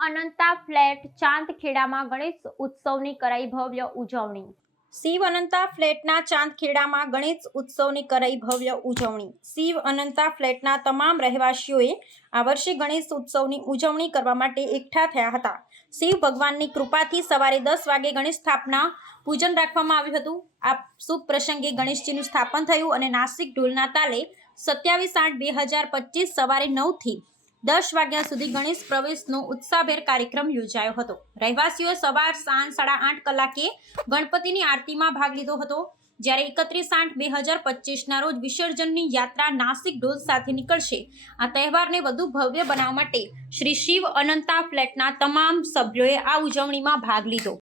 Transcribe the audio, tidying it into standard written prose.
Ananta flat ચાંદખેડામાં Ganesh ઉત્સવની કરાઈ ભવ્ય ઉજવણી। શિવ અનંતા ફ્લેટના ચાંદખેડામાં ગણેશ ઉત્સવની કરાઈ ભવ્ય ઉજવણી। શિવ અનંતા ફ્લેટના તમામ રહેવાસીઓએ આ વર્ષે ગણેશ ઉત્સવની ઉજવણી કરવા માટે એકઠા થયા હતા। શિવ ભગવાનની કૃપાથી સવારે 10 વાગે ગણેશ સ્થાપના પૂજન રાખવામાં આવ્યું હતું। આ શુભ પ્રસંગે ગણેશજીનું સ્થાપન થયું અને નાસિક ઢોલના તાલે 27/8/2025 સવારે 9 થી 10 વાગ્યા સુધી ગણેશ પ્રવેશનો ઉત્સાહભેર કાર્યક્રમ યોજાયો હતો। રહેવાસીઓએ સવાર સાંજ 8:30 કલાકે ગણપતિની આરતીમાં ભાગ લીધો હતો, જ્યારે 31/8/2025ના રોજ વિસર્જનની યાત્રા નાસિક ઢોલ સાથે નીકળશે। આ તહેવારને વધુ ભવ્ય બનાવવા માટે શ્રી શિવ અનંતા ફ્લેટના તમામ સભ્યોએ આ ઉજવણીમાં ભાગ લીધો।